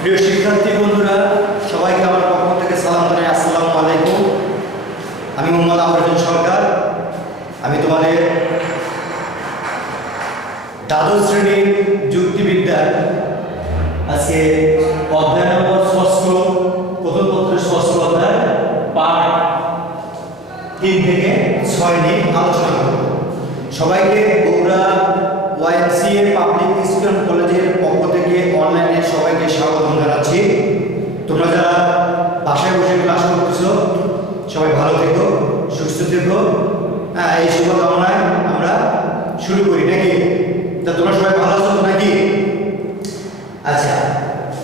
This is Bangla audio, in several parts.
প্রিয় শিক্ষার্থী বন্ধুরা, সবাইকে আমার পক্ষ থেকে সালাম জানাই। আসসালামু আলাইকুম। আমি মোহাম্মদ আবরার সরকার। আমি তোমাদের দ্বাদশ শ্রেণীর যুক্তিবিদ্যার আজকে অধ্যায় নম্বর 6 প্রথম পত্রের 6 অধ্যায় পাঠ 3 থেকে 6 নিয়ে আলোচনা করব। সবাইকে বগুড়া ওয়াইএমসিএ পাবলিক স্কুল কলেজের পক্ষ থেকে অনলাইনে সবাইকে স্বাগত জানাচ্ছি। তোমরা যারা বাসায় বসে ক্লাস করতেছো সবাই ভালো থেকো, সুস্থ থেকো। এই শুভকামনায় আমরা শুরু করি নাকি? তা তোমরা সবাই ভালো আছো তো নাকি? আচ্ছা,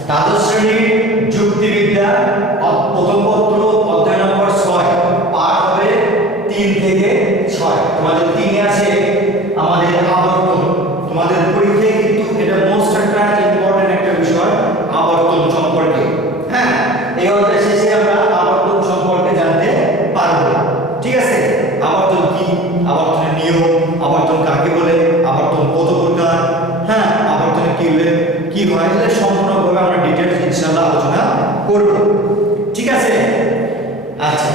দ্বাদশ শ্রেণীর যুক্তিবিদ্যা প্রথম পত্র অধ্যায় নম্বর 6 পাঠ হবে 3 থেকে 6। তোমাদের 3 আছে আমাদের আবর্তন। তোমাদের পরীক্ষায় কিন্তু এটা মোস্ট একটা ইম্পর্টেন্ট একটা বিষয়, আবর্তন সম্পর্কে। হ্যাঁ, এই অধ্যায় শেষে আমরা আবর্তন সম্পর্কে জানতে পারবো। ঠিক আছে, আবর্তন কি, আবর্তনের নিয়ম, আবর্তন কাকে বলে, আবর্তন কত প্রকার, হ্যাঁ আবর্তনে কি হয়, এটা সম্পূর্ণভাবে আমরা ডিটেইলস ইনশাআল্লাহ আলোচনা করব। ঠিক আছে? আচ্ছা,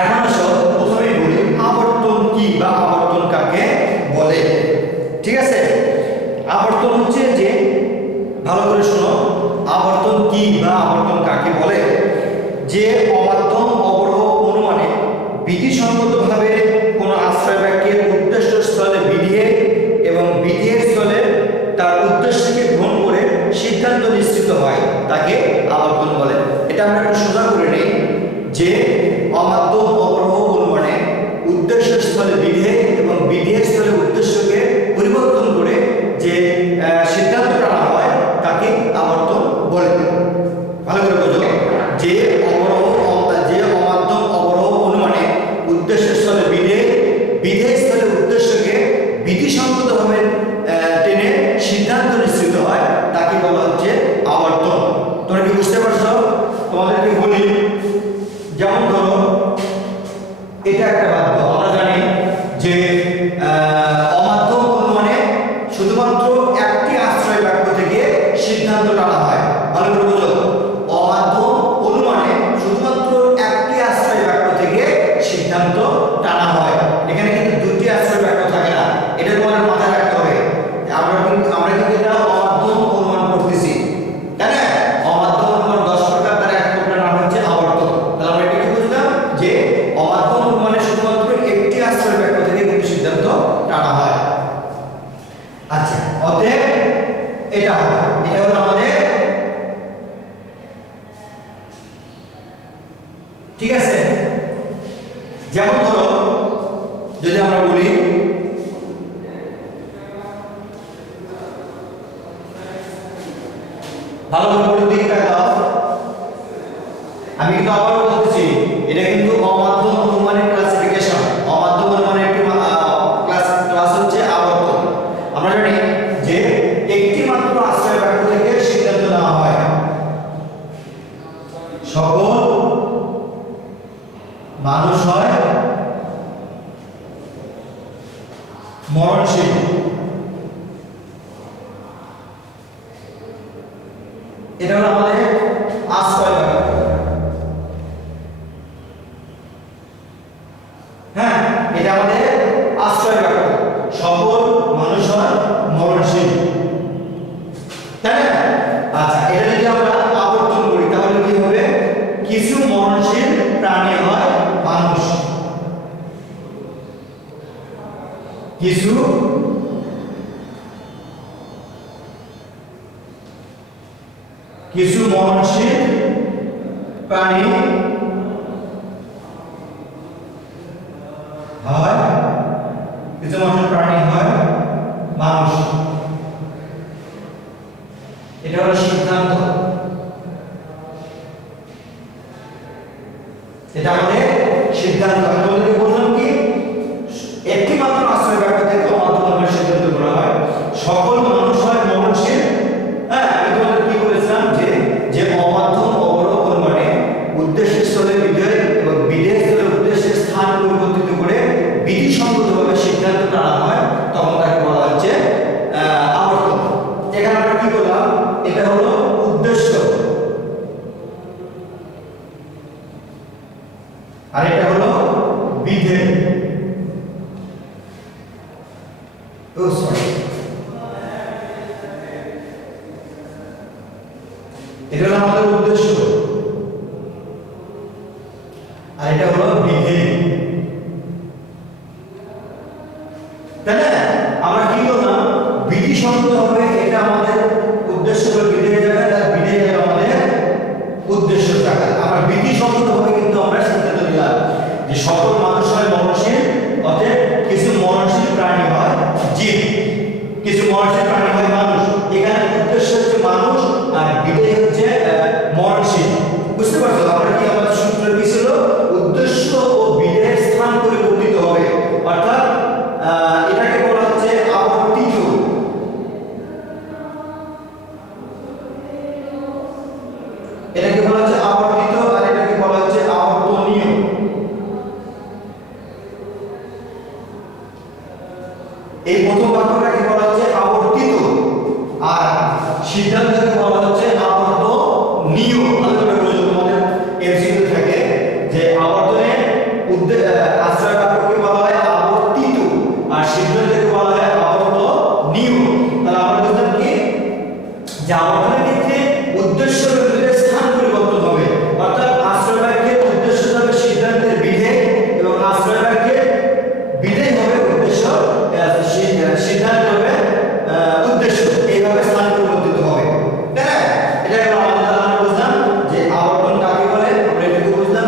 এখন আসো প্রথমেই বলি আবর্তন কি বা আবর্তন কাকে বলে। ঠিক আছে, আবর্তন হচ্ছে যে, ভালো করে শোনো, আবর্তন কি বা আবর্তন কাকে বলে? যে অমাধ্যম অবরোহ অনুমানে বিধিসঙ্গতভাবে কোন আশ্রয় বাক্যের উদ্দেশ্য স্থলে বিধিয়ে এবং বিধির স্থলে তার উদ্দেশ্যকে গ্রহণ করে সিদ্ধান্ত নিশ্চিত হয় তাকে আবর্তন বলে। এটা আমরা একটু সোজা করে নেই যে অমাধ্যম অবরোহ অনুমানে উদ্দেশ্য স্থলে বিধে এবং বিধির স্থলে উদ্দেশ্যকে পরিবর্তন করে যে সিদ্ধান্ত করা হয় তাকে আবর্তন বলে। ভালো করে বোঝো, যে অমাধ্যম অবরোহ অনুমানে উদ্দেশ্য স্থলে বিধে, বিধের স্থলে উদ্দেশ্যকে বিধিসঙ্গতভাবে টেনে সিদ্ধান্ত নিশ্চিত হয় তাকে বলা হচ্ছে আবর্তন। তোমরা কি বুঝতে পারছো? তোমাদেরকে বলি, যেমন ধরো এটা একটা বাক্য, আমরা জানি যে অমাধ্যম অনুমানে শুধুমাত্র একটি আশ্রয় বাক্য থেকে সিদ্ধান্ত টানা হয়। ভালো করে বোঝো, অমাধ্যম অনুমানে শুধুমাত্র একটি আশ্রয় বাক্য থেকে সিদ্ধান্ত টানা হয়। এখানে কিন্তু দুটি আশ্রয় বাক্য থাকে না, এটা তোমাদের মাথায় রাখতে হবে। আমরা কিন্তু এটা অমাধ্যম অনুমান করতেছি, তাই না? অমাধ্যম অনুমান 10 প্রকার, তার এক প্রকার নাম হচ্ছে আবর্তন। তাহলে আমরা এটা কি বুঝলাম যে অমাধ্যম অনুমানে শুধুমাত্র একটি আশ্রয় বাক্য থেকে কিন্তু সিদ্ধান্ত টানা হয়। আচ্ছা, অতএব এটা হলো আমাদের, ঠিক আছে? যেমন ধরো যদি আমরা বলি ভালো করে দিকটা দাও, আমি কিন্তু আবারও বলতেছি এটা কিন্তু অমাধ্যম অনুমানের ক্লাসিফিকেশন। অমাধ্যম অনুমানের একটি ক্লাস হচ্ছে আবর্তন। আমরা জানি যে একটি মাত্র আশ্রয় বাক্য থেকে সিদ্ধান্ত নেওয়া হয়। সকল মানুষ হয় মরণশীল। এটা হলো আমাদের আশ্রয় বাক্য। হ্যাঁ, এটা আমাদের আশ্রয় বাক্য। সকল মানুষ হয় মরণশীল, তাই না? আচ্ছা, এটা যদি আমরা আবর্তন করি তাহলে কি হবে? কিছু মরণশীল প্রাণী হয় মানুষ, কিছু মরণশীল প্রাণী হয়, কিছু মরণশীল প্রাণী হয় মানুষ। এটা হলো সিদ্ধান্ত। এটা আমাদের সিদ্ধান্ত। আমি তোমাদেরকে বললাম কি একটি মাত্র আশ্রয় বাক্য থেকে অমাধ্যম সিদ্ধান্ত করা হয়। সকল মানুষ হয় মরণশীল। হ্যাঁ, আমি তোমাদের কি বলেছিলাম যে অমাধ্যম অবরোহ অনুমানে উদ্দেশ্য স্থলে বিধেয় এবং বিধেয় স্থলে উদ্দেশ্যের স্থান পরিবর্তিত করে বিধিসঙ্গতভাবে সিদ্ধান্ত টানা হয়, তখন তাকে বলা হচ্ছে আবর্তন। এখানে আমরা কি বললাম? এটা হলো ও সরি, এটা হলো আমাদের উদ্দেশ্য, আর এটা হলো বিধেয়। তাই না? আমরা কি করলাম, বিধি সম্মত হবে, এটা আমাদের উদ্দেশ্য হলো বিধেয় জায়গা, তার বিধেয় জায়গা আমাদের উদ্দেশ্য জায়গা। আমরা বিধি সম্মত হবে কিন্তু আমরা সিদ্ধান্ত নিলাম যে সকল মানুষ হয় মরণশীল, অতএব কিছু মরণশীল প্রাণী হয় জীব, কিছু মরণশীল প্রাণী হয় মানুষ। এখানে উদ্দেশ্য হচ্ছে মানুষ আর বিধেয় হচ্ছে মরণশীল। বুঝতে পারছো? আমরা কি আমাদের সূত্র কি ছিল, উদ্দেশ্য ও বিধেয়ের স্থান পরিবর্তিত হবে, অর্থাৎ এটাকে বলা হচ্ছে আবর্তিত। এটাকে বলা হচ্ছে আবর্তিত, আর এটাকে বলা হচ্ছে আবর্তনীয়। এই প্রথম বাক্যটাকে বলা হচ্ছে আবর্তিত, আর সিদ্ধান্তকে বলা হচ্ছে আবর্তনীয়। আলোচনা করে তোমাদের এমসিকিউ থাকে যে আবর্তনে আশ্রয় বাক্যকে বলা হয় আবর্তিত, আর সিদ্ধান্তকে বলা হয় আবর্তনীয়। তাহলে আমরা বুঝলাম কি যে আবর্তনের ক্ষেত্রে উদ্দেশ্য বিধেয়ের স্থান পরিবর্তন হবে, অর্থাৎ আশ্রয় বাক্যের উদ্দেশ্য হবে সিদ্ধান্তের বিধেয়, এবং আশ্রয় বাক্যের বিধেয় হবে উদ্দেশ্য, সিদ্ধান্ত হবে উদ্দেশ্য, এইভাবে স্থান পরিবর্তিত হবে। তাই না? এটা হলো আমরা বুঝলাম যে আবর্তন কাকে বলে। আমরা এটুকু বুঝলাম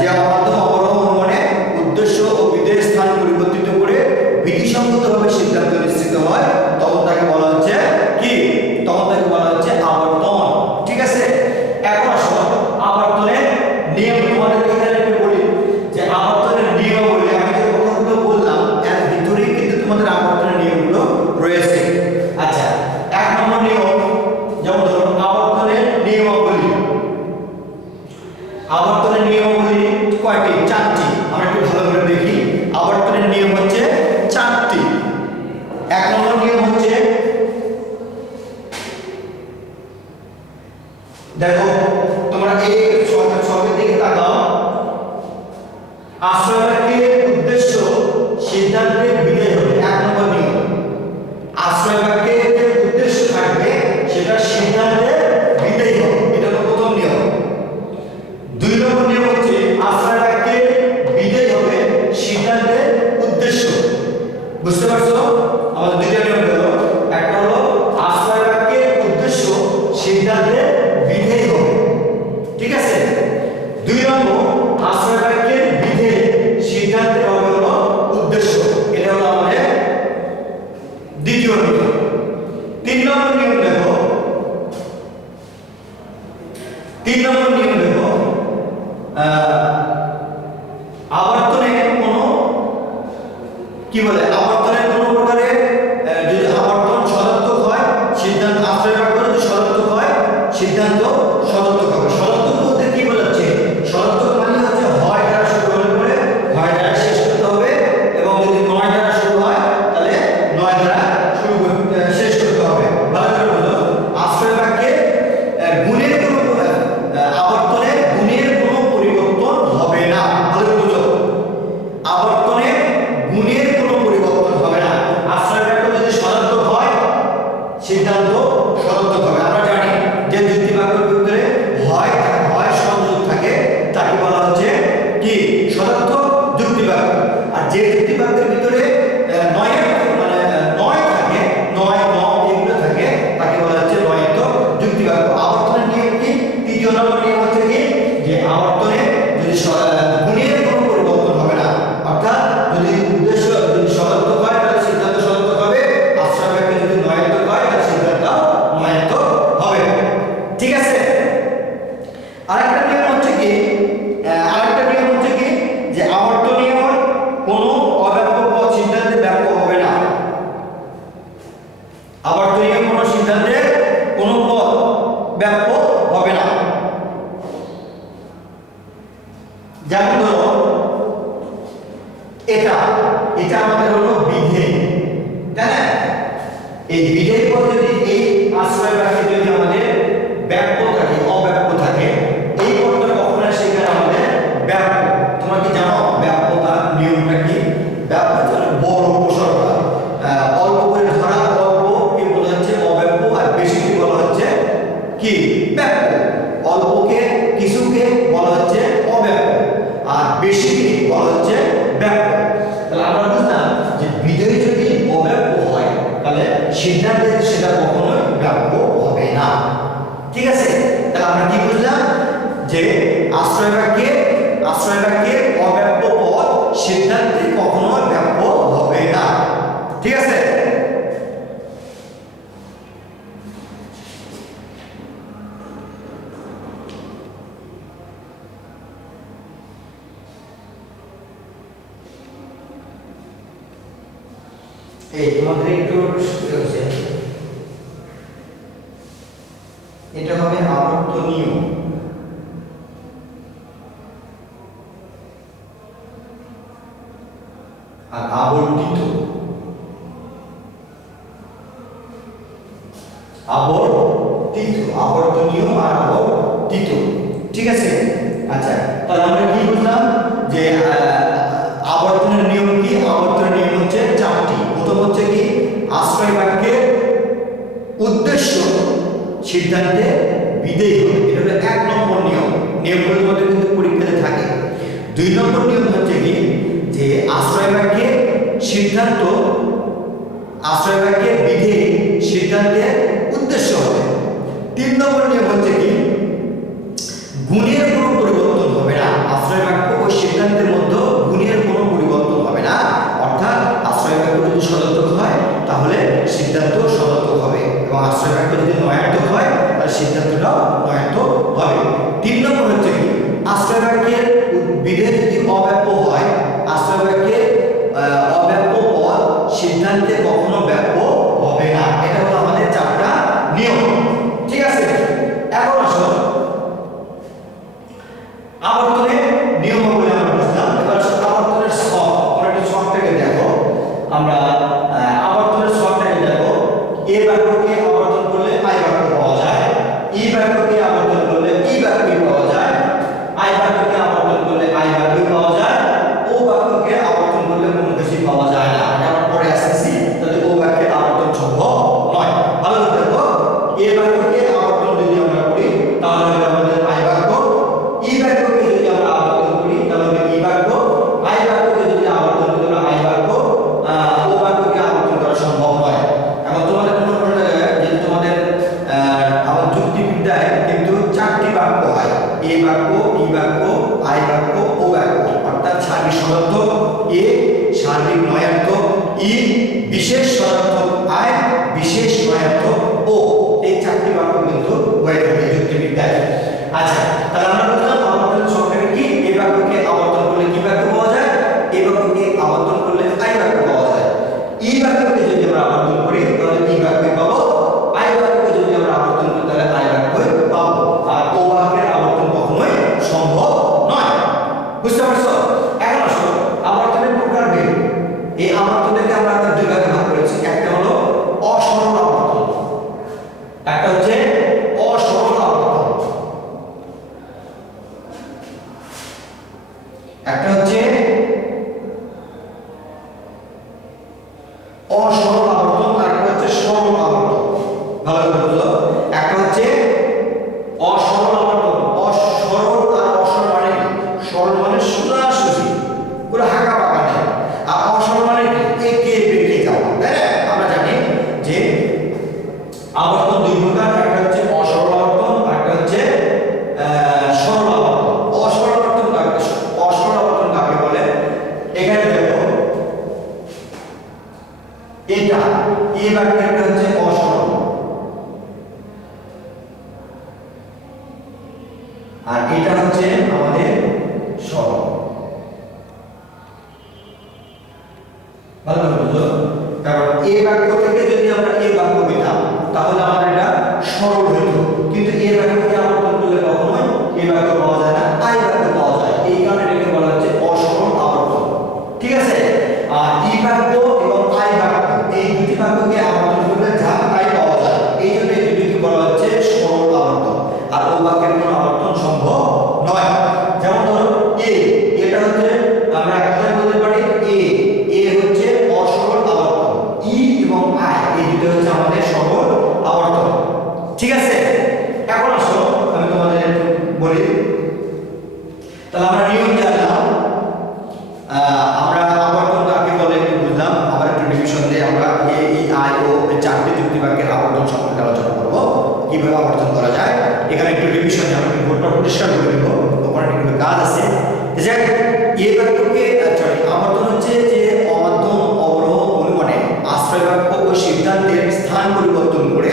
যে আবর্তন অবরোহ মানে উদ্দেশ্য ও বিধেয়ের স্থান পরিবর্তিত করে বিধিসম্মতভাবে সিদ্ধান্ত নিশ্চিত হয়, তখন তাকে বলা হচ্ছে কি, তখন তাকে বলা হচ্ছে আবর্তন। ঠিক আছে? এখন আসো আবর্তনের নিয়ম। তোমাদের এখানে আমি বলি যে আবর্তনের নিয়ম বলে আমি যে কথাগুলো বললাম এর ভিতরেই কিন্তু তোমাদের আবর্তনের নিয়মগুলো রয়েছে। আচ্ছা, এক নম্বর নিয়ম, যেমন ধরো আবর্তনের নিয়মাবলী। আবর্তনের নিয়মাবলী কয়টি? 4টি। আমরা একটু ভালো করে দেখি। আবর্তনের নিয়ম হচ্ছে 4টি। এক নম্বর নিয়ম হচ্ছে, দেখো তোমরা এই ছকের দিকে তাকাও, আশ্রয় বাক্যের উদ্দেশ্য সিদ্ধান্তের বিধেয় হবে। এক নম্বর নিয়ম, আশ্রয় বাক্যের যে উদ্দেশ্য থাকবে সেটা সিদ্ধান্তের বিধেয় হবে, এটা হলো প্রথম নিয়ম। 2 নম্বর নিয়ম হচ্ছে আশ্রয় বাক্যের বিধেয় হবে সিদ্ধান্তের উদ্দেশ্য। বুঝতে পারছো? আমাদের দুইটা নিয়ম হলো, একটা হলো আশ্রয় বাক্যের উদ্দেশ্য সিদ্ধান্তের বিধেয় হবে। ঠিক আছে? 2 নম্বর আশ্রয় বাক্যের বিধেয় সিদ্ধান্তের হবে হলো উদ্দেশ্য। এটা হলো আমাদের দ্বিতীয় নিয়ম। 3 নম্বর নিয়ম দেখো, 3 নম্বর নিয়ম দেখো, আবর্তনের কোনো কি বলে, আবর্তনের কোনো প্রকারে যদি আবর্তন সদর্থক হয়, সিদ্ধান্ত আশ্রয় বাক্য যদি সদর্থক হয়, সিদ্ধান্ত সদর্থক হবে। সদর্থক বলতে কি বোঝাচ্ছে? সদর্থক মানে হচ্ছে হয় দ্বারা শুরু হলে পরে হয় দ্বারা শেষ করতে হবে, এবং যদি 9 দ্বারা শুরু হয় তাহলে 9 দ্বারা শেষ করতে হবে। ভালো করে বলো, আশ্রয় বাক্যে গুণের কোনো আবর্তনের গুণের কোনো পরিবর্তন হবে না। ভালো করে বুঝো, আবর্তনের গুণের কোনো পরিবর্তন হবে না। আশ্রয় বাক্য যদি সদর্থক হয়, সিদ্ধান্ত সদর্থক হবে। আমরা জানি যে যুক্তি বাক্যের ভিতরে হয় সংযোগ থাকে, তাকে বলা হচ্ছে কি, সদর্থক যুক্তি বাক্য। আর যে যুক্তি বাক্যের ভিতরে নয় থাকে, এগুলো থাকে, তাকে বলা হচ্ছে নয়ার্থক যুক্তি বাক্য। আবর্তনের নিয়ম কি? 3 নম্বর নিয়ম হচ্ছে কি, যে আবর্তনে যদি গুণের কোনো পরিবর্তন হবে না, অর্থাৎ যদি উদ্দেশ্য যদি সদর্থক হয় তাহলে সিদ্ধান্ত সদর্থক হবে, আশ্রয় বাক্য যদি নয়ার্থক হয় তাহলে সিদ্ধান্ত নয়ার্থক হবে। ঠিক আছে? আরেকটা নিয়ম হচ্ছে কি, যে আবর্তনীয় কোনো অব্যাপ্য পদ সিদ্ধান্তে ব্যাপ্য হবে না। আবর্তনীয় কোনো সিদ্ধান্তে কোনো পদ ব্যাপ্য হবে না। যেমন ধরো এটা আমাদের হলো বিধেয়, তাই না? এই বিধেয় পদ যদি এই আশ্রয় বাক্যে যদি আমাদের ব্যাপ্য থাকে, অব্যাপ্য থাকে, এই পদটা কখনো সেখানে আমাদের ব্যাপ্য। তোমরা কি জানো ব্যাপ্যতা নিয়মটা কি? ব্যাপ্য হলো বড় উপসর্গ সিদ্ধান্তে সেটা কখনোই ব্যাপ্য হবে না। ঠিক আছে, তাহলে আমরা কি বুঝলাম যে আশ্রয় বাক্যে অব্যাপ্য পদ সিদ্ধান্তে কখনোই ব্যাপ্য হবে না। ঠিক আছে, এই তোমাদের একটু হচ্ছে এটা হবে আবর্তনীয়। আর আবর্তিত, আবর্তনীয় আর আবর্তিত। ঠিক আছে, আচ্ছা তাহলে আমরা কি বুঝলাম যে আবর্তনের নিয়ম কি? আবর্তনের নিয়ম হচ্ছে চারটি। প্রথম হচ্ছে কি আশ্রয় বাক্যের উদ্দেশ্য সিদ্ধান্তে বিধেয় হবে, এটা হলো 1 নম্বর নিয়ম। নিয়মগুলো তোমাদের কিন্তু পরীক্ষাতে থাকে। 2 নম্বর নিয়ম হচ্ছে কি যে আশ্রয় বাক্যের বিধেয় সিদ্ধান্তে উদ্দেশ্য হবে। 3 নম্বর নিয়ম হচ্ছে কি গুণের কোনো পরিবর্তন হবে না। আশ্রয় বাক্য ও সিদ্ধান্তের মধ্যে গুণের কোনো পরিবর্তন হবে না, অর্থাৎ আশ্রয় বাক্য যদি সদর্থক হয় তাহলে সিদ্ধান্ত সদর্থক হবে, এবং আশ্রয় বাক্য যদি নয়ার্থক হয় তাহলে সিদ্ধান্তটাও নয়ার্থক হবে। 3 নম্বর হচ্ছে কি আশ্রয় বাক্যের বিধেয় যদি অব্যাপ্য হয়, আশ্রয় বাক্যের অব্যাপ্য পদ সিদ্ধান্তে কখনো ব্যাপ্য হবে না। এটা হলো আমাদের 4টা নিয়ম। ঠিক আছে, এখন আসো আবর্তনের নিয়মাবলী আমরা বুঝলাম। এবার আবর্তনের ছক, আমরা একটু ছকটাকে দেখো। আমরা আবর্তনের ছকটাকে দেখো। এ বাক্যকে আবর্তন করলে আই বাক্য পাওয়া যায়, ই বাক্যকে আবর্তন করলে ই বাক্য পাওয়া যায়, আই বাক্যকে আবর্তন করলে আই বাক্য পাওয়া যায়, ও বাক্যকে আবর্তন করলে কোনো কিছু পাওয়া যায় না। এটা আমরা পরে আসছি, তাহলে ও বাক্যের আবর্তন সম্ভব নয়। ভালো করে দেখো, এ বাক্যকে আবর্তন যদি আমরা করি তাহলে হবে আমাদের আই বাক্য, ই বাক্যকে যদি আমরা আবর্তন করি তাহলে হবে ই বাক্য, আই বাক্যকে যদি আবর্তন করি তাহলে আই বাক্য, ও বাক্যকে আবর্তন করা সম্ভব নয়। এখন তোমাদের মনে করে যে তোমাদের আমার যুক্তিবিদ্যায় কিন্তু 4টি বাক্য হয়, এ বাক্য, ই বাক্য, আই বাক্য, ও বাক্য, অর্থাৎ সার্বিক সদর্থক এ, সার্বিক নয়ার্থক ই, বিশেষ সদর্থক আই, বিশেষ নয়ার্থক ও। এই 4টি বাক্য কিন্তু হয়ে থাকে যুক্তিবিদ্যায়। আচ্ছা, তাহলে আমরা বুঝলাম আবর্তনের ছকটাকে কি। এ বাক্যকে আবর্তন করলে কি বাক্য পাওয়া যায়, এ বাক্যকে আবর্তন করলে আই বাক্য পাওয়া যায়, ই বাক্যকে যদি আমরা আবর্তন করি তাহলে ই বাক্য পাবো, আই বাক্যকে যদি আমরা আবর্তন করি তাহলে আই বাক্য পাবো। আর ও বাক্যের আবর্তন কখনোই সম্ভব নয়। বুঝতে পারছো? এখন আসো আবর্তনের প্রকারভেদ। এই আবর্তনকে আমরা 2 ভাগে ভাগ করেছি। একটা হলো অসরল আবর্তন, একটা হচ্ছে অসরল আবর্তন। একটা হচ্ছে অসরল আবর্তন, আর একটা হচ্ছে সরল আবর্তন। ভালো করে বুঝো, একটা হচ্ছে অসরল আবর্তন। অসরল আর অসরল মানে কি? সরল মানে সোজাসুজি, পুরো হাঁকা বাঁকা নেই, আর অসরল মানে এঁকে বেঁকে যাওয়া। তাই না? আমরা জানি যে আবর্তন 2 প্রকার, একটা হচ্ছে অসরল আবর্তন, আর একটা হচ্ছে সরল আবর্তন। অসরল আবর্তন কাকে বলে? এখানে দেখো এটা এই বাক্যটা হচ্ছে অসরল, আর এটা হচ্ছে আমাদের সরল। ভালো করে বুঝো, কারণ এই বাক্য থেকে যদি আমরা এই বাক্য পেতাম তাহলে আমাদের এটা সরল হইতো, কিন্তু এই বাক্যকে আবর্তন করলে কখনোই এই বাক্য পাওয়া যায় না, আই বাক্য পাওয়া যায়। এই কারণে এটাকে বলা হচ্ছে অসরল আবর্তন। ঠিক আছে, আর ই বাক্য এবং আই বাক্য এই দুটি বাক্যকে আবর্তন করলে যা ই আই ও এই চারটি যুক্তি বাক্যের আবর্তন সম্পর্কে আলোচনা করব, কিভাবে আবর্তন করা যায়। এখানে একটু রিভিশন আমরা বোর্ডটা পরিষ্কার করে দেব, ওখানে একটু কাজ আছে। যে এই বাক্যকে আবর্তন হচ্ছে যে অমাধ্যম অবরোহ অনুমানে আশ্রয় বাক্য ও সিদ্ধান্তের স্থান পরিবর্তন করে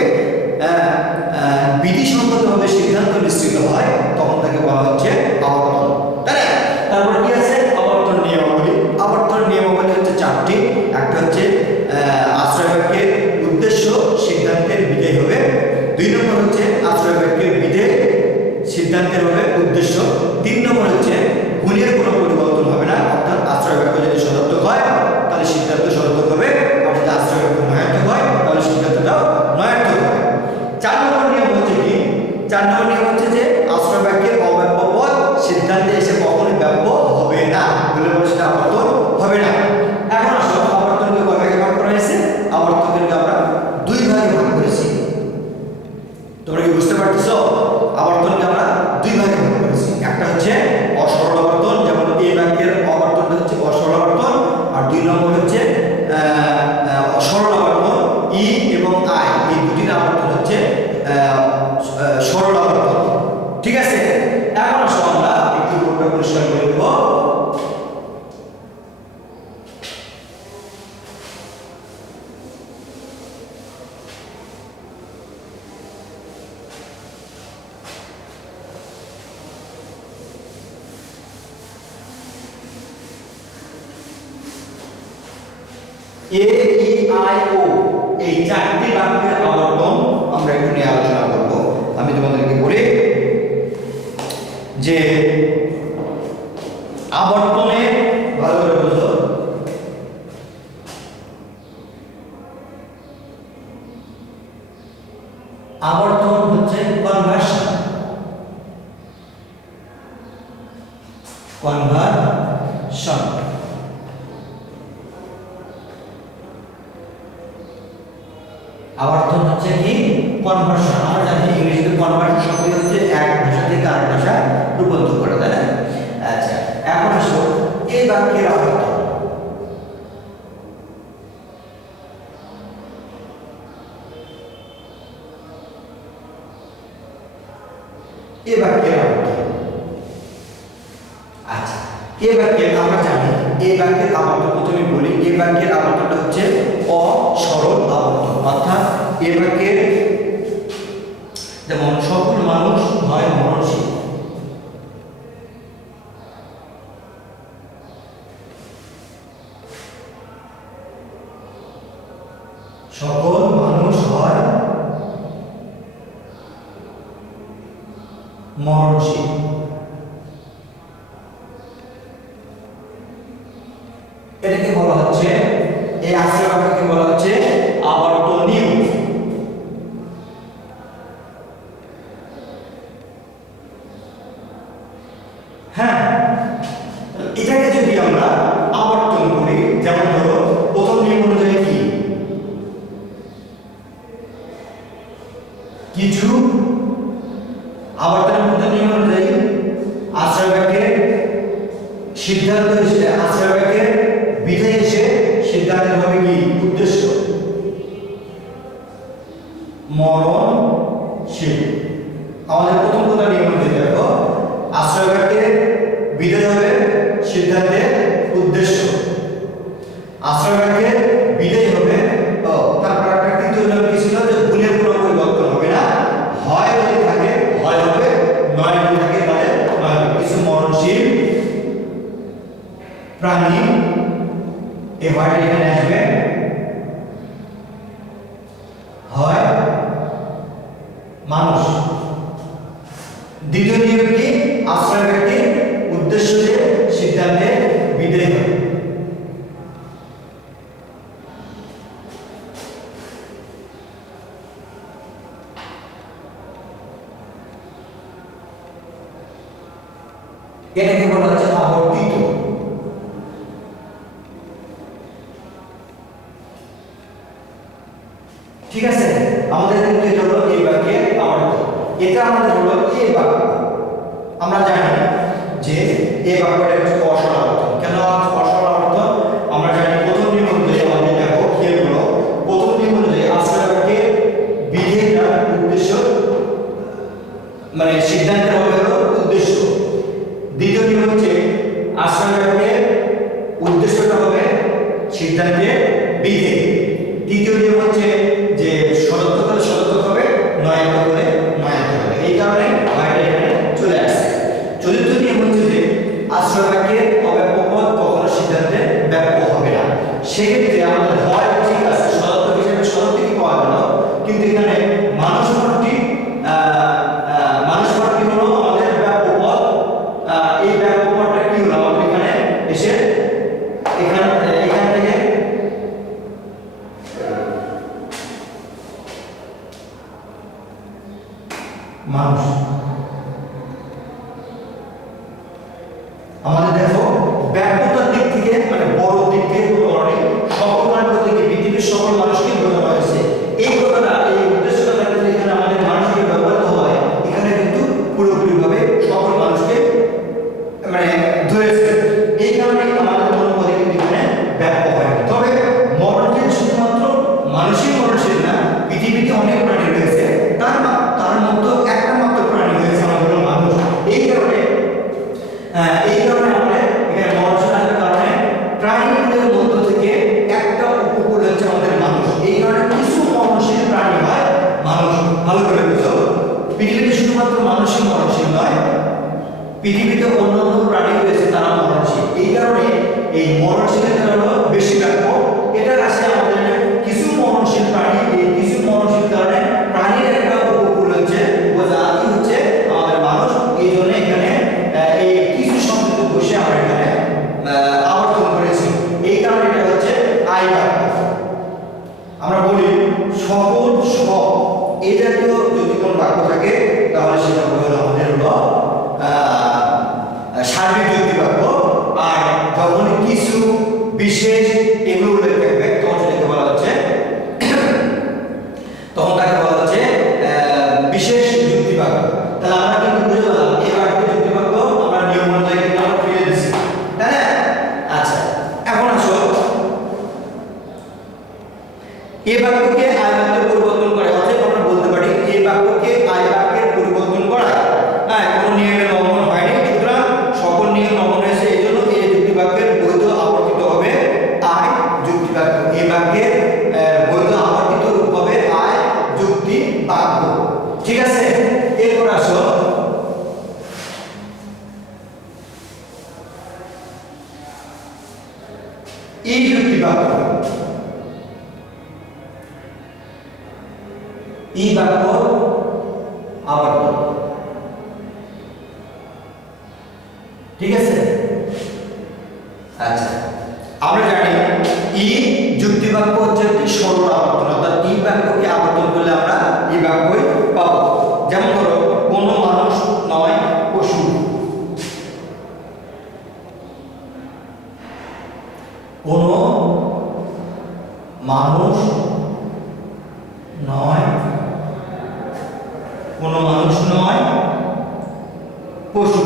বিধিসম্মতভাবে সিদ্ধান্ত নিশ্চিত হয়, তখন তাকে বলা হচ্ছে আবর্তন, তাই না? তারপর কি আছে আবর্তন নিয়মাবলী। আবর্তন নিয়মাবলী হচ্ছে চারটি। একটা হচ্ছে আশ্রয় বাক্যের উদ্দেশ্য সিদ্ধান্তের বিধেয় হবে, 2 নম্বর হচ্ছে আশ্রয় বাক্যের বিধেয় সিদ্ধান্তের হবে উদ্দেশ্য, 3 নম্বর হচ্ছে গুণের কোনো পরিবর্তন হবে না, অর্থাৎ আশ্রয় বাক্য যদি সদর্থক হয় তাহলে সিদ্ধান্ত সদর্থক হবে, আর যদি আশ্রয় বাক্য নয়ার্থক হয় তাহলে সিদ্ধান্তটাও নয়ার্থক হবে। 4 নম্বর নিয়ম হচ্ছে কি? 4 নম্বর নিয়ম হচ্ছে যে আশ্রয় বাক্যের অব্যব্য পদ সিদ্ধান্তে এসে কখনোই ব্যাপ্য হবে না, বলে বলে সেটা আবর্তন হবে না। এখন আসো আবর্তনকে কয় ভাগে ভাগ করা হয়েছে? আবর্তনকে আমরা 2 ভাগে ভাগ করেছি। তোমরা কি বুঝতে পারতেছো? আবর্তনকে আমরা 2 ভাগে ভাগ করেছি। একটা হচ্ছে অসরল আবর্তন, যেমন এই বাক্যের আবর্তনটা হচ্ছে অসরল আবর্তন, আর 2 নম্বর হচ্ছে সরল আবর্তন, ই এবং আই, এই দুটির আবর্তন হচ্ছে সরল আবর্তন। ঠিক আছে, এখন আসো আমরা একটু বোর্ডটা পরিষ্কার করে দেব। এ ই আই ও এই চারটি বাক্যের আবর্তন আমরা একটু নিয়ে আলোচনা করব। আমি তোমাদেরকে বলি যে আবর্তনে ভালো করে বুঝো, আবর্তন হচ্ছে কনভার্সন। কনভার্সন আবর্তন হচ্ছে কি? কনভার্সন। আমরা জানি ইংরেজিতে কনভার্সন শব্দ হচ্ছে এক ভাষা থেকে আরেক ভাষায় রূপান্তর করা, তাই না? আচ্ছা, এখন আসো এই বাক্যের আবর্তন। এই বাক্যের আবর্তন, আচ্ছা এই বাক্যের আমরা জানি এই বাক্যের আবর্তন, প্রথমে বলি এই বাক্যের আবর্তনটা হচ্ছে অসরল আবর্তন, অর্থাৎ এই বাক্যের যেমন সকল মানুষ হয় মরণশীল, সকল মানুষ হয় মরণশীল, এটাকে বলা হচ্ছে, এই আশ্রয় বাক্যকে বলা হচ্ছে আবর্তনীয়। হ্যাঁ, এটাকে যদি আমরা আবর্তন করি, যেমন ধরো প্রথম নিয়ম অনুযায়ী কি? কিছু আবর্তনের প্রথম নিয়ম অনুযায়ী আশ্রয় বাক্যের সিদ্ধান্ত হিসেবে আশ্রয় বাক্যের বিধেয় এসে সিদ্ধান্তের হবে কি? উদ্দেশ্য, মরণশীল। আমাদের প্রথম কথা নিয়ম অনুযায়ী দেখো, আশ্রয় বাক্যের বিধেয় হবে সিদ্ধান্তের উদ্দেশ্য, আশ্রয় বাক্যের বিধেয় হবে তারপর একটা তৃতীয় নিয়ম কি ছিল? যে গুণের কোনো পরিবর্তন হবে না, হয় যদি থাকে হয় হবে, নয় যদি থাকে তাহলে নয় হবে। কিছু মরণশীল প্রাণী, এই হয়টা এখানে আসবে, হয় মানুষ। দ্বিতীয় নিয়ম কি? আশ্রয় ব্যক্তির উদ্দেশ্য যে সিদ্ধান্তে বিধেয় হবে। এটাকে বলা হচ্ছে আবর্তিত। ঠিক আছে, আমাদের কিন্তু এটা হলো এই বাক্যের আবর্তন, এটা আমাদের হলো এই বাক্য। আমরা জানি যে এই বাক্যটা হচ্ছে অসরল আবর্তন। কেন অসরল আবর্তন? আমরা জানি প্রথম নিয়ম অনুযায়ী আমাদের দেখো খেয়াল করো, প্রথম মানে সিদ্ধান্তের হবে হলো উদ্দেশ্য। দ্বিতীয় নিয়ম হচ্ছে আশ্রয় বাক্যের উদ্দেশ্যটা হবে সিদ্ধান্তের বিধেয়। তৃতীয় নিয়ম হচ্ছে যে সদর্থক হলে সদর্থক হবে, নয়ার্থক হলে নয়ার্থক হবে। এই কারণে নয়টা এখানে চলে আসছে। চতুর্থ নিয়ম হচ্ছে যে আশ্রয় বাক্যের অব্যাপ্য পদ কখনো সিদ্ধান্তে ব্যাপ্য হবে না। সেক্ষেত্রে আমাদের হয় ঠিক আছে সদর্থক হিসেবে সদর্থকই পাওয়া গেল, কিন্তু এখানে মানুষ পদটি হলো আমাদের ব্যাপ্য পদ। এই ব্যাপ্য পদটা কি হলো আমাদের এখানে এসে এখান থেকে মানুষ। আমাদের দেখো ব্যাপকতার দিক থেকে মানে বড় দিক থেকে বলতে সকল মানুষ থেকে পৃথিবীর সকল মানুষকে বোঝানো হয়েছে। এই কথাটা এই উদ্দেশ্যটা থাকলে এখানে আমাদের মানুষকে ব্যবহৃত হয়, এখানে কিন্তু পুরোপুরিভাবে সকল মানুষকে মানে ধরেছে। এই কারণে আমাদের কোনো পদে কিন্তু এখানে ব্যাপক হয়। তবে মরণশীল শুধুমাত্র মানুষই না, পৃথিবীতে অনেক প্রাণী রয়েছে, তার মধ্যে একটা মাত্র প্রাণী হয়েছে আমাদের মানুষ। এই কারণে আমাদের এখানে মরণশীল আসার কারণে প্রাণীগুলোর মধ্য থেকে একটা উপকুল হচ্ছে আমাদের মানুষ। এই কারণে কিছু মরণশীল প্রাণী হয় মানুষ। ভালো করে বুঝো, পৃথিবীতে শুধুমাত্র মানুষই মরণশীল নয়, পৃথিবীতে অন্যান্য প্রাণী রয়েছে তারা মরণশীল। এই কারণে এই মরণশীলের কারণে বেশি ব্যাপক। এটা আসে আমাদের কিছু মরণশীল প্রাণী, এই কিছু মরণশীল কারণে প্রাণীর একটা উপকুল হচ্ছে উপজাতি হচ্ছে আমাদের মানুষ। এই জন্য এখানে এই কিছু শব্দ বসে আমরা এখানে আবর্তন করেছি। এই কারণে এটা হচ্ছে আই বাক্য। আমরা বলি সকল সব এই জাতীয় যদি কোনো বাক্য থাকে তাহলে সেটা হলো আমাদের হলো সার্বিক যুক্তি বাক্য। আর যখন কিছু বিশেষ এগুলো উল্লেখ থাকবে তখন সেটাকে বলা হচ্ছে বিশেষ যুক্তি বাক্য। তাহলে আমরা কিন্তু বুঝে গেলাম এই বাক্যের যুক্তি বাক্য আমরা নিয়ম অনুযায়ী কিন্তু আমরা ফিরে দিচ্ছি, তাই না? আচ্ছা, এখন আসো এই বাক্যকে আয় বাক্যে পরিবর্তন করে। অর্থাৎ আমরা বলতে পারি এই বাক্যকে আয় বাক্যে পরিবর্তন করা। হ্যাঁ, কোনো নিয়মের লঙ্ঘন হয়নি, সুতরাং সকল নিয়ম লঙ্ঘন হয়েছে। এই জন্য এই যুক্তি বাক্যের বৈধ আবর্তিত হবে আয় যুক্তি বাক্য। এই বাক্যের বৈধ আবর্তিত রূপ হবে আয় যুক্তি বাক্য। ঠিক আছে, এরপর আসো এই যুক্তি বাক্য। এই বাক্য আবর্তন। ঠিক আছে, আচ্ছা আমরা জানি ই যুক্তি বাক্য হচ্ছে একটি সরল আবর্তন। অর্থাৎ এই বাক্যকে আবর্তন করলে আমরা এই বাক্যই পাবো। যেমন ধরো কোনো মানুষ নয় পশু, কোনো মানুষ নয়, কোনো মানুষ নয় পশু।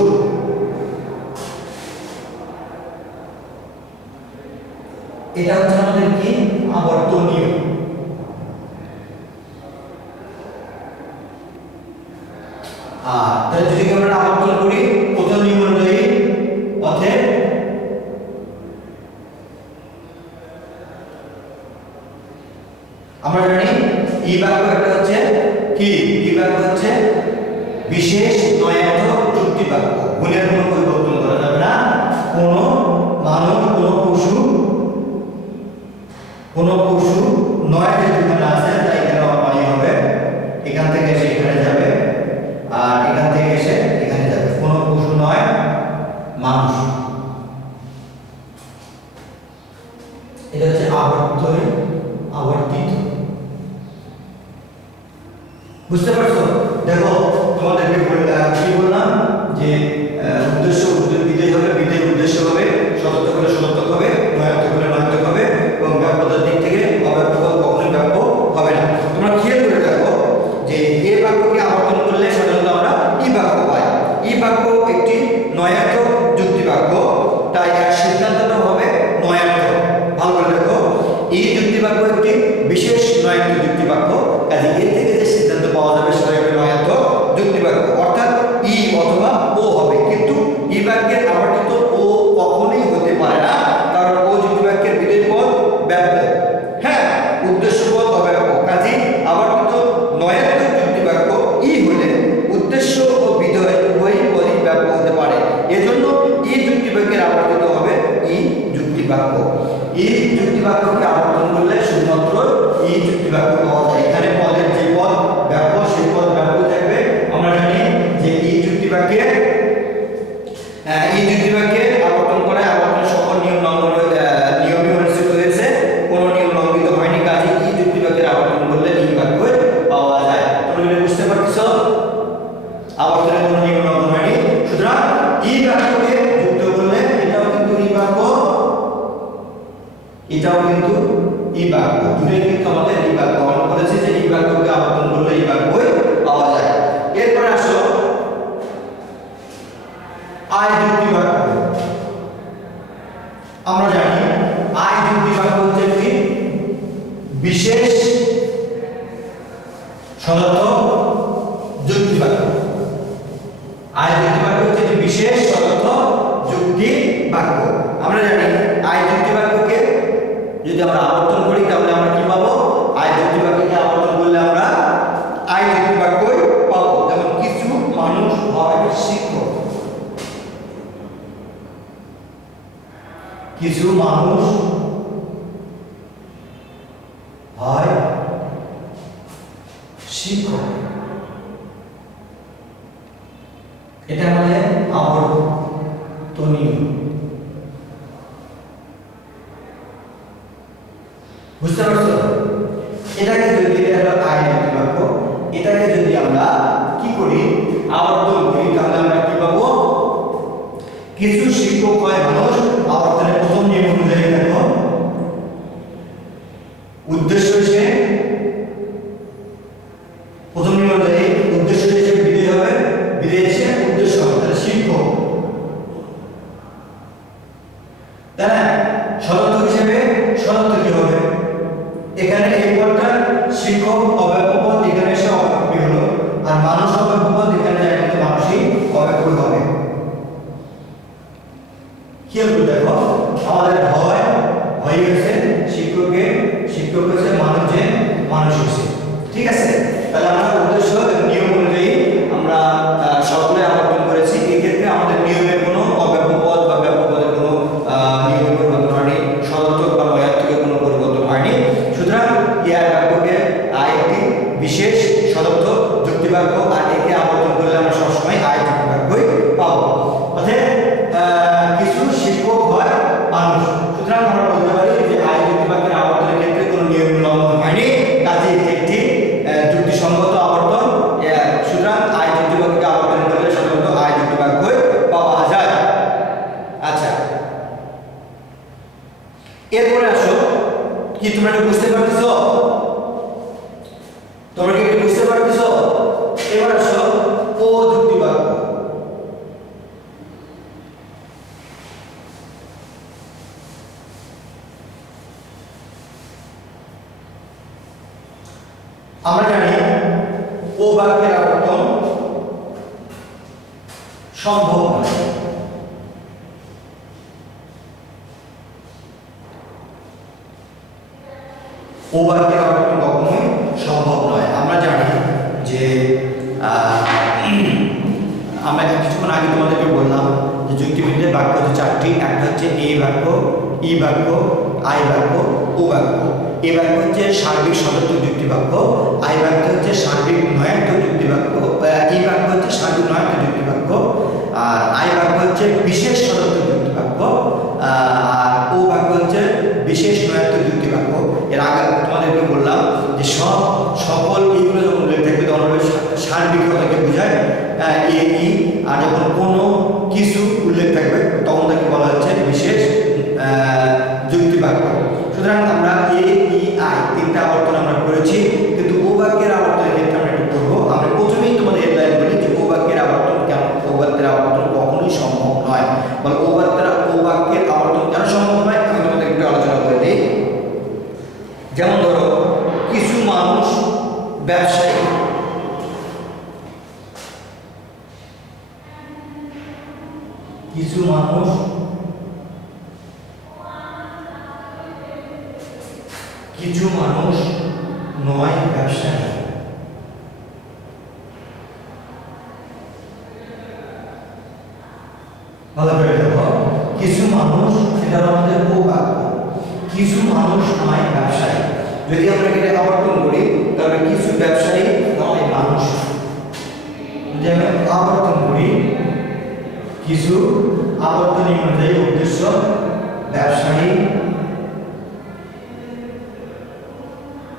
এটা হচ্ছে আমাদের কি আবর্তনীয়। তাহলে যদি আমরা আবর্তন করি প্রথম নিয়ম অনুযায়ী, অতএব আমরা জানি এই বাক্য একটা হচ্ছে কি, এই বাক্য হচ্ছে বিশেষ নয়ার্থক যুক্তি বাক্য। গুণের কোনো পরিবর্তন করা যাবে না। কোনো মানুষ, কোনো পশু নয় যেখানে আছে তাই এখানে অমানি হবে। এখান থেকে এসে এখানে যাবে, আর এখান থেকে এসে এখানে যাবে। কোনো পশু নয় মানুষ। এটা হচ্ছে আবর্তিত। বুঝতে পারছো? দেখো তোমাদেরকে কি বললাম যে উদ্দেশ্য বিধেয় হবে, বিধেয় উদ্দেশ্য হবে, সদর্থক হলে সদর্থক হবে, নয়ার্থক হলে নয়ার্থক হবে, এবং ব্যাপ্যতার দিক থেকে অব্যাপ্য কখনোই ব্যাপ্য হবে না। তোমরা খেয়াল করে দেখো যে এই বাক্যকে আবর্তন করলে সাধারণত আমরা ই বাক্য পাই। ই বাক্য একটি নয়ার্থক যুক্তি বাক্য, তাই এর সিদ্ধান্তটা হবে নয়ার্থক। ভালো করে দেখো, এই যুক্তি বাক্য একটি বিশেষ নয়ার্থক যুক্তি বাক্য। কাজে এর থেকে যে সিদ্ধান্ত পাওয়া যাবে সেটা হবে নয়ার্থক সদর্থক যুক্তি বাক্য। আয় যুক্তি বাক্য হচ্ছে একটি বিশেষ সদর্থক যুক্তি বাক্য। আমরা জানি আয় যুক্তি বাক্যকে যদি আমরা আবর্তন করি তাহলে আমরা কি পাবো? আয় যুক্তি বাক্যকে আবর্তন করলে আমরা আয় যুক্তি বাক্যই পাবো। যেমন কিছু মানুষ হয় শিক্ষক, কিছু মানুষ হয় শিক্ষক, এটা আমাদের আবর্তনীয়। বুঝতে পারছো? এটাকে যদি আয় যুক্তি বাক্য, এটাকে যদি আমরা কি করি আবর্তন করি তাহলে আমরা কি পাবো? কিছু শিক্ষক হয় মানুষ। আবর্তনের প্রথম নিয়ম অনুযায়ী দেখো, উদ্দেশ্য হিসেবে প্রথম নিয়ম অনুযায়ী উদ্দেশ্য হিসেবে বিধেয় হবে, বিধেয় এসে উদ্দেশ্য হবে, তাহলে শিক্ষক, তাই না? সদর্থক হিসেবে সদর্থক কি হবে? এখানে এই পদটা শিক্ষক অব্যয়পদ, এখানে এসে অব্যয়পদ হলো, আর মানুষ অব্যয়পদ এখানে যায় কিন্তু মানুষই অব্যয়পদ হবে। খেয়াল করে দেখো, আমাদের হয় হয়েছে শিক্ষকের, শিক্ষক হয়েছে মানুষের, মানুষ হয়েছে। ঠিক আছে? তাহলে আমরা উদ্দেশ্য নিয়ম অনুযায়ী আমরা সকলে আবর্তন করেছি। এই ক্ষেত্রে আমাদের নিয়মের কোনো অব্যয়পদ বা ব্যাপকপদের কোনো নিয়মের পরিবর্তন হয়নি, সদর্থক বা নয়ার্থকের কোনো পরিবর্তন হয়নি। সুতরাং ইয়ার বাক্যকে একটি বিশেষ সদর্থক যুক্তি বাক্য, আর একে আবর্তন করলে আমরা সবসময় আয় যুক্তি বাক্যই পাবো। অর্থাৎ কিছু শিক্ষক হয় মানুষ। সুতরাং আমরা বলতে পারি যে আয় যুক্তি বাক্যের আবর্তনের ক্ষেত্রে কোনো নিয়ম লঙ্ঘন হয়নি, কাজে এটি একটি যুক্তিসঙ্গত আবর্তন। সুতরাং আয় যুক্তি বাক্যকে আবর্তন করলে সাধারণত আয় যুক্তি বাক্যই পাওয়া যায়। আচ্ছা, এরপরে আসো, কি তোমরা এটা বুঝতে পারতেছো? তোমরা কি এটা বুঝতে পারতেছো? এবার আসো ও যুক্তি বাক্য। আমরা জানি ও বাক্যের আবর্তন সম্ভব নয়। ও বাক্যের আবর্তন কখনোই সম্ভব নয়। আমরা জানি যে আমরা কিছুক্ষণ আগে তোমাদেরকে বললাম যে যুক্তিবিদ্যার বাক্য হচ্ছে চারটি। একটা হচ্ছে এ বাক্য, ই বাক্য, আই বাক্য, ও বাক্য। এ বাক্য হচ্ছে সার্বিক সদর্থক যুক্তি বাক্য, আই বাক্য হচ্ছে সার্বিক নয়ার্থক যুক্তি বাক্য, ই বাক্য হচ্ছে সার্বিক নয়ার্থক যুক্তি বাক্য, আর আই বাক্য হচ্ছে বিশেষ সদর্থক যুক্তি বাক্য, আর ও বাক্য হচ্ছে বিশেষ নয়ার্থক যুক্তি বাক্য। এর আগে তোমাদেরকে বললাম যে সকল এইগুলো যখন উল্লেখ থাকবে তখন সার্বিকতাকে বোঝায় এ ই, আর যখন কোনো কিছু উল্লেখ থাকবে তখন তাকে বলা হচ্ছে বিশেষ যুক্তি বাক্য। সুতরাং আমরা এ ই আই তিনটা আবর্তন আমরা করেছি, কিন্তু ও বাক্যের আবর্তনের ক্ষেত্রে আমরা একটু করবো। আমরা প্রথমেই তোমাদের হেডলাইন বলি যে ও বাক্যের আবর্তন কেন, ও বাক্যের আবর্তন কখনোই সম্ভব নয়। মানে ও বাক্যের আবর্তন কেন সম্ভব নয় আমি তোমাদের একটু আলোচনা করে দিই। যেমন ধরো, কিছু মানুষ ব্যবসায়ী, কিছু মানুষ নয় ব্যবসায়ী। ভালো করে দেখো, কিছু মানুষ, এটা আমাদের ও বাক্য, কিছু মানুষ নয় ব্যবসায়ী। যদি আমরা এটা আবর্তন করি তাহলে কিছু ব্যবসায়ী নয় মানুষ। যদি আমরা আবর্তন করি, কিছু আবর্তনী অনুযায়ী উদ্দেশ্য ব্যবসায়ী,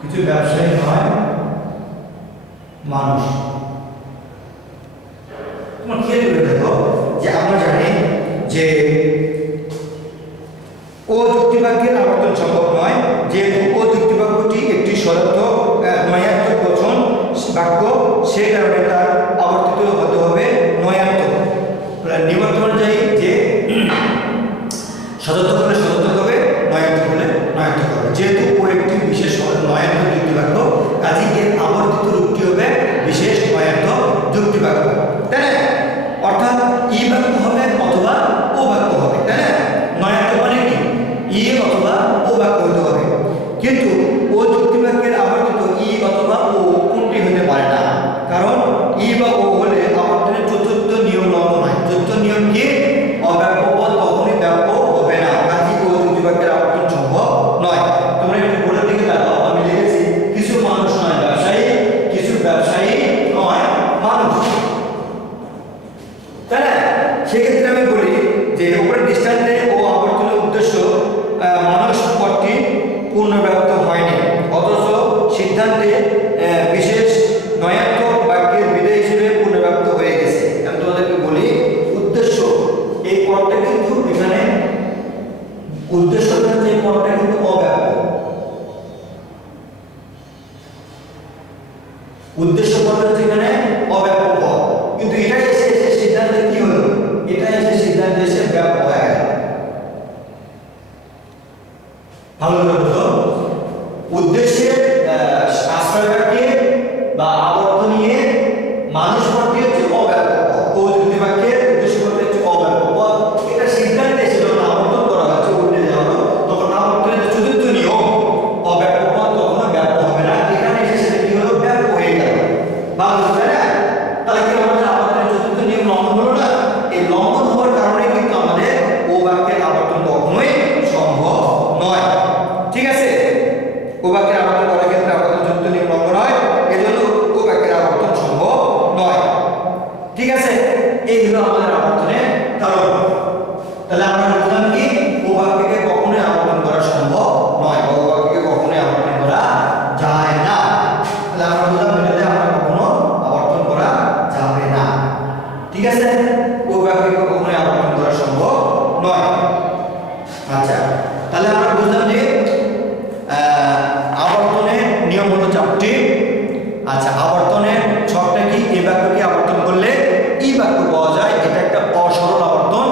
কিছু ব্যবসায়ী নয় মানুষ। তোমরা খেয়াল করে দেখো যে আমরা জানি যে ও যুক্তিবাক্যের আবর্তন সম্ভব নয়, যেহেতু ও যুক্তিবাক্যটি একটি সদর্থক নয়ার্থক গঠন বাক্য, সে কারণে তার আবর্তিত হতে হবে নয়ার্থক। নিবন্ধন অনুযায়ী যে সদর্থক হলে সদর্থক হবে, নয়ার্থক হলে নয়ার্থক হবে। যেহেতু ও একটি বিশেষ নয়ার্থক যুক্তিবাক্য, কাজে এর আবর্তিত রূপটি হবে সিদ্ধান্তে বিশেষ নয়াত্মক বাক্যের বিধেয় হিসেবে পুনর্ব্যক্ত হয়ে গেছে। আমি তোমাদেরকে বলি উদ্দেশ্য, এই পদটা কিন্তু এখানে উদ্দেশ্য যে পদটা কিন্তু অব্যাপক। উদ্দেশ্য পদটা যেখানে অব্যাপক পদ, কিন্তু এটা এসে সিদ্ধান্তে কি হলো, এটা এসে সিদ্ধান্তে এসে ব্যাপক হয়ে গেল। ভালো করে বুঝো, উদ্দেশ্যের আশ্রয় বাক্যে বা আবর্ত নিয়ে মানুষ পদটি হচ্ছে অব্যাপক পদ, ও যুক্তি বাক্যের উদ্দেশ্য পদটি হচ্ছে অব্যাপক পদ। এটা সিদ্ধান্তে এসে যখন আবর্তন করা হচ্ছে উল্টে যাওয়া হলো, তখন আবর্তনের যে চতুর্থ নিয়ম অব্যাপক পদ কখনো ব্যাপক হবে না। এখানে এসে সেটা কি হলো, ব্যাপক হয়ে গেল। ভালো বুঝলে না? তাহলে কি আমাদের আবর্তনের চতুর্থ নিয়ম লঙ্ঘন হলো না? এই লঙ্ঘন হওয়ার কারণে কিন্তু আমাদের ও বাক্যের আবর্তন কখনোই সম্ভব নয়। ঠিক আছে, ও বাক্যের আবর্তন করার ক্ষেত্রে আবর্তন চতুর্থ নিয়ম লঙ্ঘন হয়, এজন্য ও বাক্যের আবর্তন সম্ভব নয়। ঠিক আছে, এই হলো আমাদের আবর্তনের কারণ। তাহলে আমরা বুঝলাম কি, ও বাক্যকে কখনোই আবর্তন করা সম্ভব নয়, ও বাক্যকে কখনোই আবর্তন করা যায় না। তাহলে আমরা বুঝলাম এটাতে আমরা কখনো আবর্তন করা যাবে না। ঠিক আছে, ও বাক্যকে কখনোই আবর্তন করা সম্ভব নয়। আচ্ছা, তাহলে আমরা বুঝলাম যে আবর্তনের নিয়ম হলো 4টি। আচ্ছা, আবর্তনের ছকটা কি? এই বাক্যকে আবর্তন করলে ই বাক্য পাওয়া যায়, এটা একটা অসরল আবর্তন।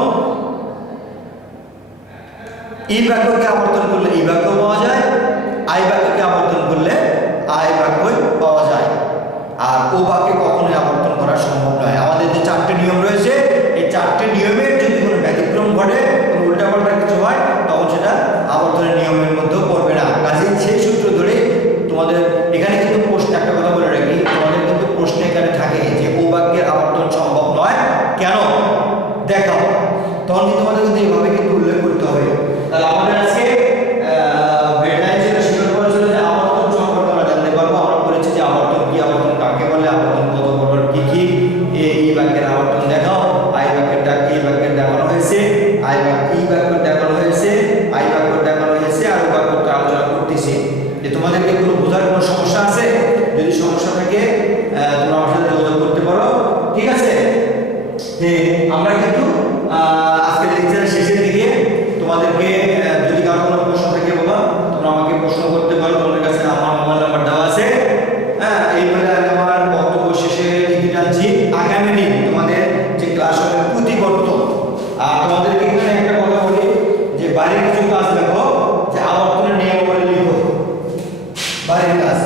ই বাক্যকে আবর্তন করলে ই বাক্য পাওয়া যায়, আই বাক্যকে আবর্তন করলে আই বাক্যই পাওয়া যায়। আর ও বাক্যে কখনোই আবর্তন করা সম্ভব নয়। আমাদের যে 4টি নিয়ম রয়েছে, এই 4টি নিয়মের যদি কোনো ব্যতিক্রম ঘটে, কোনো উল্টাপাল্টা কিছু হয়, তখন সেটা আবর্তনের নিয়মের মধ্যেও পড়বে না। কাজেই সেই সূত্র ধরে তোমাদের এখানে কিন্তু প্রশ্ন, একটা কথা বলে রাখি, তোমাদের কিন্তু প্রশ্ন এখানে থাকে যে ও বাক্যের আবর্তন সম্ভব নয় কেন, দেখাও। তখন কিন্তু তোমাদের কিন্তু এইভাবে কিন্তু উল্লেখ করতে হবে। তাহলে আমাদের আজকে হেডলাইন ছিল, শিরোনাম পড়া ছিল যে আবর্তন সম্পর্কে আমরা জানতে পারবো। আমরা বলেছি যে আবর্তন কি, আবর্তন কাকে বলে, আবর্তন কত প্রকার, কি কি। এই বাক্যের আবর্তন দেখাও, আই বাক্যেরটা এই বাক্যের দেখানো হয়েছে, আই বাক্য ই বাক্যের দেখানো হয়েছে, আই বাক্যের দেখানো হয়েছে, আর ও বাক্যটা আলোচনা করতেছি। যে তোমাদেরকে কোনো বোঝার কোনো সমস্যা আছে, যদি সমস্যা থাকে তোমরা আমার সাথে যোগাযোগ করতে পারো। ঠিক আছে, যে আমরা কিন্তু আজকের লেকচারের শেষের দিকে তোমাদেরকে যদি কারো কোনো প্রশ্ন থাকে বাবা, তোমরা আমাকে প্রশ্ন করতে পারো। তোমাদের কাছে আমার মোবাইল নাম্বার দেওয়া আছে। হ্যাঁ, এই বলে আমি আমার বক্তব্য শেষে লিখে টানছি। আগামী দিন তোমাদের যে ক্লাস হবে প্রতিবর্তন। আর তোমাদেরকে এখানে একটা কথা বলি যে বাড়ির কিছু কাজ দেখো, যে আবর্তনের নিয়মাবলী লিখো, বাড়ির কাজ।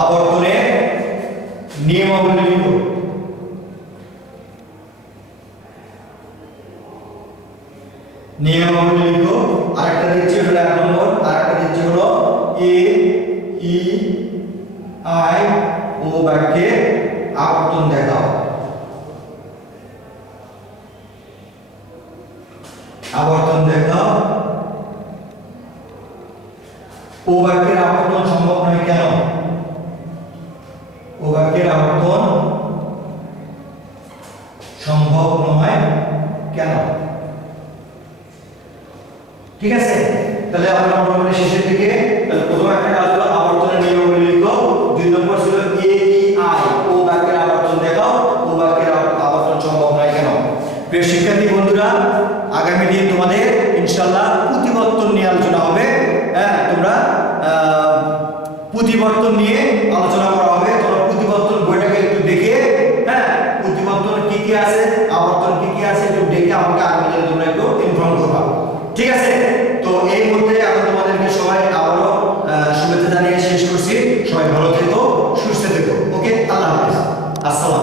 আবর্তনের নিয়মাবলী লিখো। নিয়মাবলী লিখো। আরেকটা দিচ্ছি হলো 1 নম্বর, আরেকটা দিচ্ছি হলো এ ই আই ও বাক্যের আবর্তন দেখাও। আবর্তন দেখাও। ও বাক্যের আবর্তন সম্ভব নয় কেন, ও বাক্যের আবর্তন সম্ভব নয় কেন। ঠিক আছে, তাহলে আমরা মোটামুটি শেষের দিকে। তাহলে প্রথম একটা কাজ হলো আবর্তনের নিয়মাবলী লিখো। 2 নম্বর ছিল এ ই আই ও বাক্যের আবর্তন দেখাও, ও বাক্যের আবর্তন সম্ভব নয় কেন। প্রিয় শিক্ষার্থী বন্ধুরা, আগামী দিন তোমাদের ইনশাআল্লাহ প্রতিবর্তন নিয়ে আলোচনা হবে। হ্যাঁ, তোমরা প্রতিবর্তন নিয়ে আলোচনা করা হবে। তোমরা প্রতিবর্তন বইটাকে একটু দেখে, হ্যাঁ, প্রতিবর্তন কি কি আছে, আবর্তন কি কি আছে একটু দেখে আমাকে আগামী দিনে তোমরা একটু ইনফর্ম করবা। ঠিক আছে, তো এই মুহূর্তে আমি তোমাদেরকে সবাই আবারও শুভেচ্ছা জানিয়ে শেষ করছি। সবাই ভালো থেকো, সুস্থ থেকো। ওকে, আল্লাহ হাফেজ, আসসালাম।